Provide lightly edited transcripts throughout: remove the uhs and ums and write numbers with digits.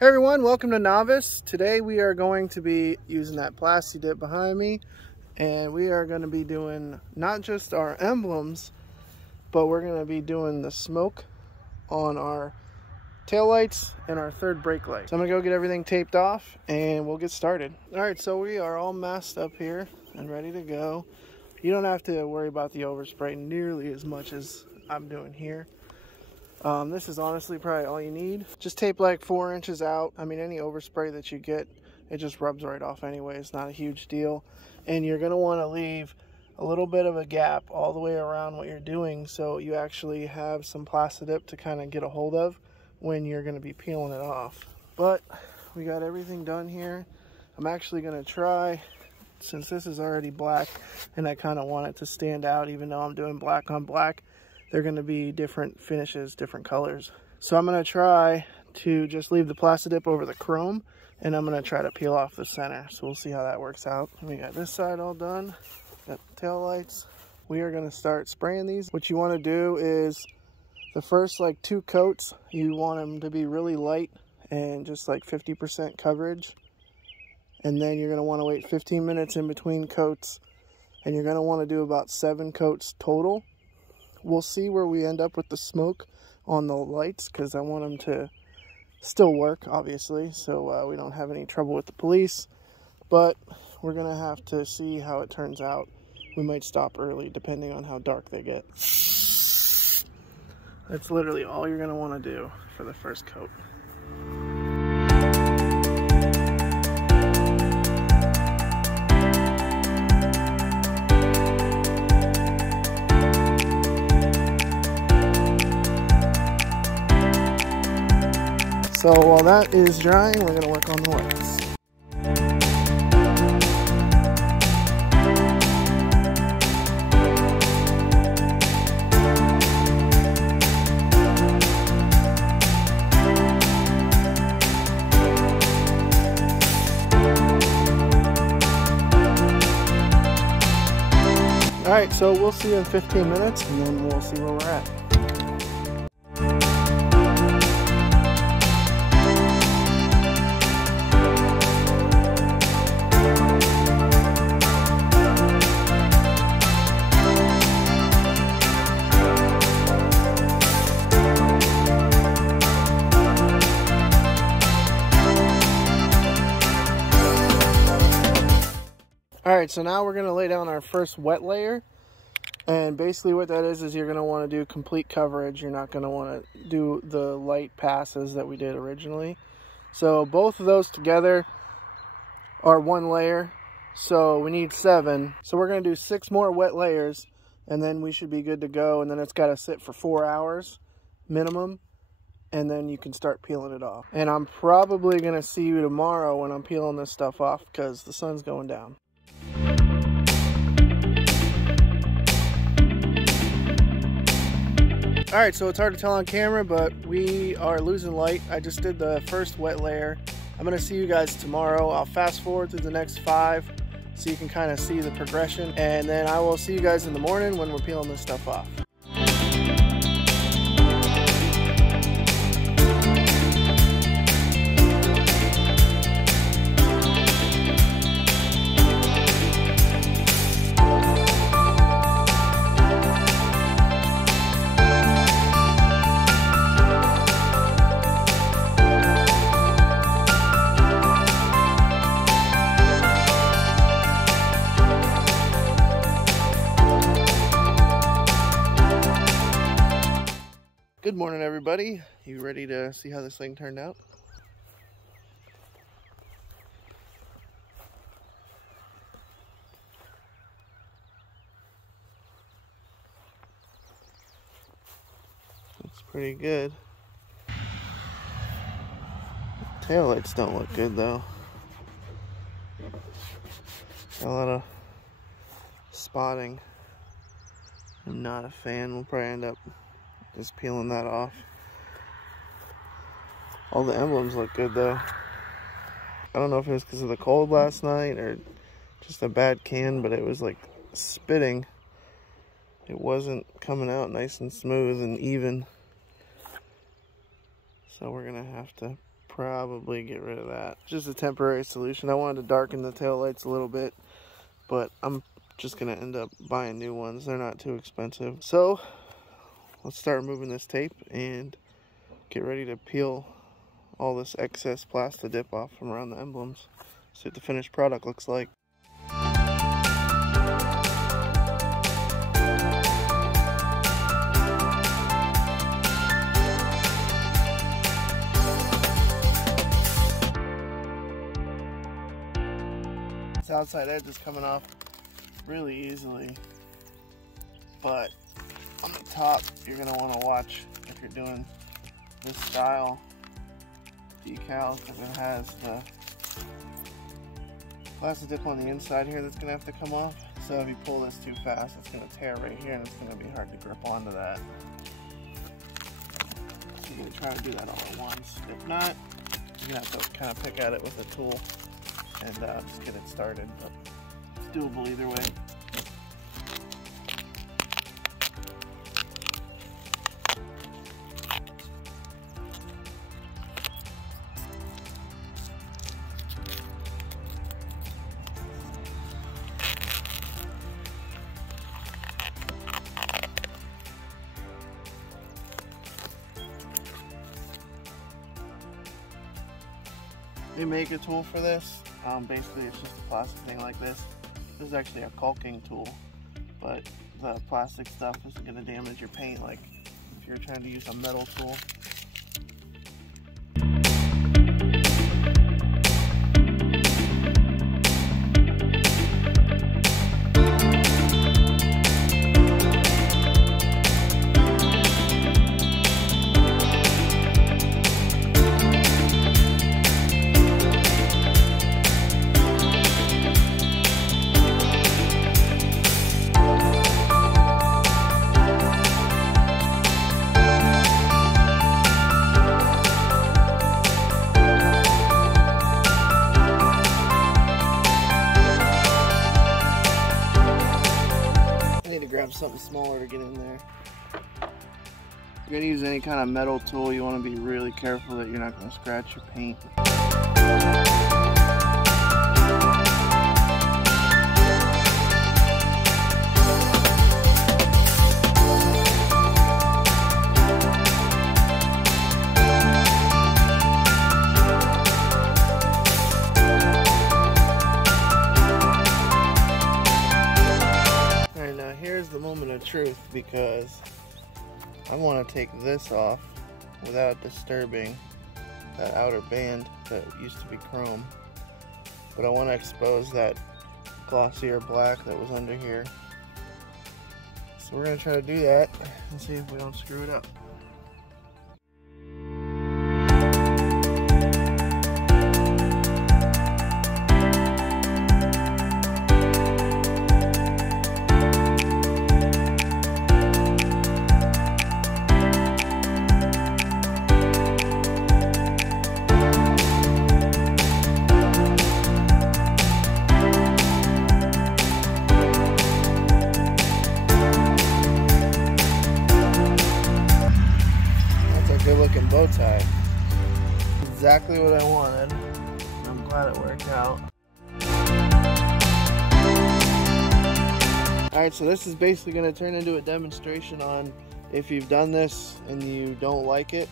Hey everyone, welcome to Novice. Today we are going to be using that Plasti Dip behind me, and we are going to be doing not just our emblems, but we're going to be doing the smoke on our taillights and our third brake light. So I'm going to go get everything taped off and we'll get started. Alright, so we are all masked up here and ready to go. You don't have to worry about the overspray nearly as much as I'm doing here. This is honestly probably all you need. Just tape like 4 inches out. I mean, any overspray that you get, it just rubs right off anyway. It's not a huge deal. And you're going to want to leave a little bit of a gap all the way around what you're doing, so you actually have some Plasti Dip to kind of get a hold of when you're going to be peeling it off. But we got everything done here. I'm actually going to try, since this is already black and I kind of want it to stand out, even though I'm doing black on black, they're going to be different finishes, different colors. So I'm going to try to just leave the Plasti Dip over the chrome, and I'm going to try to peel off the center. So we'll see how that works out. We got this side all done. Got the tail lights. We are going to start spraying these. What you want to do is the first like 2 coats, you want them to be really light and just like 50% coverage. And then you're going to want to wait 15 minutes in between coats, and you're going to want to do about 7 coats total. We'll see where we end up with the smoke on the lights, because I want them to still work, obviously, so we don't have any trouble with the police. But we're going to have to see how it turns out. We might stop early, depending on how dark they get. That's literally all you're going to want to do for the first coat. So while that is drying, we're going to work on the lights. Alright, so we'll see you in 15 minutes and then we'll see where we're at. Alright, so now we're going to lay down our first wet layer, and basically what that is you're going to want to do complete coverage. You're not going to want to do the light passes that we did originally. So both of those together are 1 layer, so we need 7. So we're going to do 6 more wet layers, and then we should be good to go, and then it's got to sit for 4 hours minimum, and then you can start peeling it off. And I'm probably going to see you tomorrow when I'm peeling this stuff off, because the sun's going down. Alright, so it's hard to tell on camera, but we are losing light. I just did the first wet layer. I'm going to see you guys tomorrow. I'll fast forward through the next 5 so you can kind of see the progression. And then I will see you guys in the morning when we're peeling this stuff off. Good morning, everybody. You ready to see how this thing turned out? Looks pretty good. Taillights don't look good though. Got a lot of spotting. I'm not a fan. We'll probably end up just peeling that off. All the emblems look good though. I don't know if it was because of the cold last night or just a bad can, but it was like spitting. It wasn't coming out nice and smooth and even. So we're gonna have to probably get rid of that. Just a temporary solution. I wanted to darken the taillights a little bit, but I'm just gonna end up buying new ones. They're not too expensive. So let's start removing this tape and get ready to peel all this excess Plasti Dip off from around the emblems. See what the finished product looks like. This outside edge is coming off really easily, but on the top you're going to want to watch if you're doing this style decal, because it has the Plasti Dip on the inside here that's going to have to come off. So if you pull this too fast, it's going to tear right here and it's going to be hard to grip onto that. So you're going to try to do that all at once. If not, you're going to have to kind of pick at it with a tool and just get it started. But it's doable either way. They make a tool for this. Basically it's just a plastic thing like this. This is actually a caulking tool, but the plastic stuff isn't going to damage your paint like if you're trying to use a metal tool. Grab something smaller to get in there. If you're going to use any kind of metal tool, you want to be really careful that you're not going to scratch your paint. Here's the moment of truth, because I want to take this off without disturbing that outer band that used to be chrome, but I want to expose that glossier black that was under here. So we're going to try to do that and see if we don't screw it up. Looking bow tie. Exactly what I wanted. I'm glad it worked out. Alright, so this is basically going to turn into a demonstration on if you've done this and you don't like it,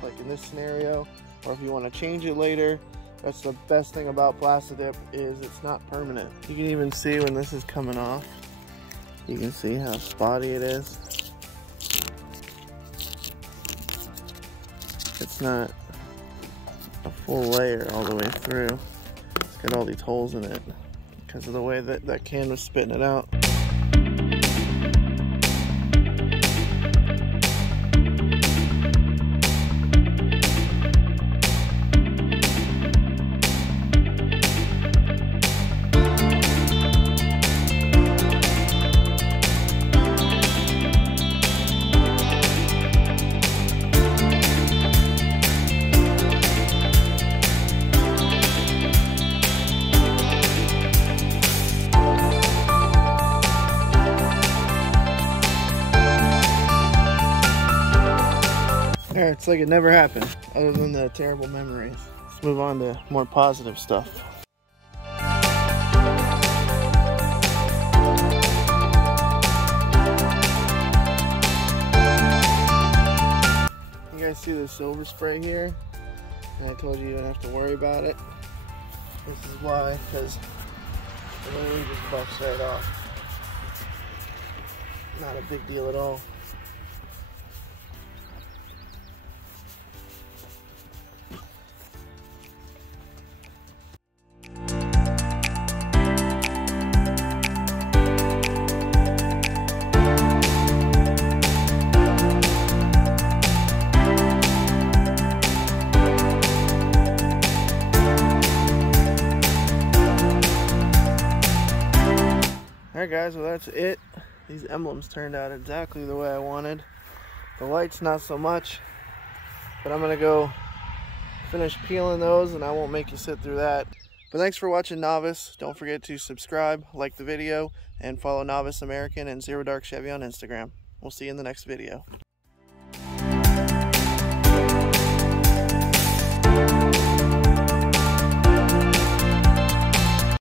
like in this scenario, or if you want to change it later. That's the best thing about Plasti Dip, is it's not permanent. You can even see when this is coming off. You can see how spotty it is. It's not a full layer all the way through. It's got all these holes in it because of the way that that can was spitting it out. It's like it never happened, other than the terrible memories. move on to more positive stuff. You guys see the silver spray here? And I told you don't have to worry about it. This is why, because it literally just buffs right off. Not a big deal at all. Alright guys, well that's it. These emblems turned out exactly the way I wanted. The lights not so much, but I'm gonna go finish peeling those and I won't make you sit through that. But thanks for watching, Novice. Don't forget to subscribe, like the video, and follow Novice American and ZeroDarkChevy on Instagram. We'll see you in the next video.